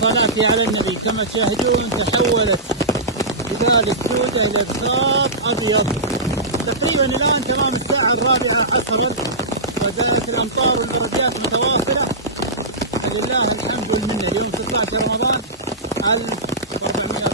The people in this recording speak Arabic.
صلاتي على النبي كما تشاهدون تحولت جبال السودة إلى بساط أبيض. تقريبا الآن تمام الساعة 4 عصرا، وزالت الأمطار والبرديات متواصلة. لله الحمد والمنة. اليوم 16 رمضان 1400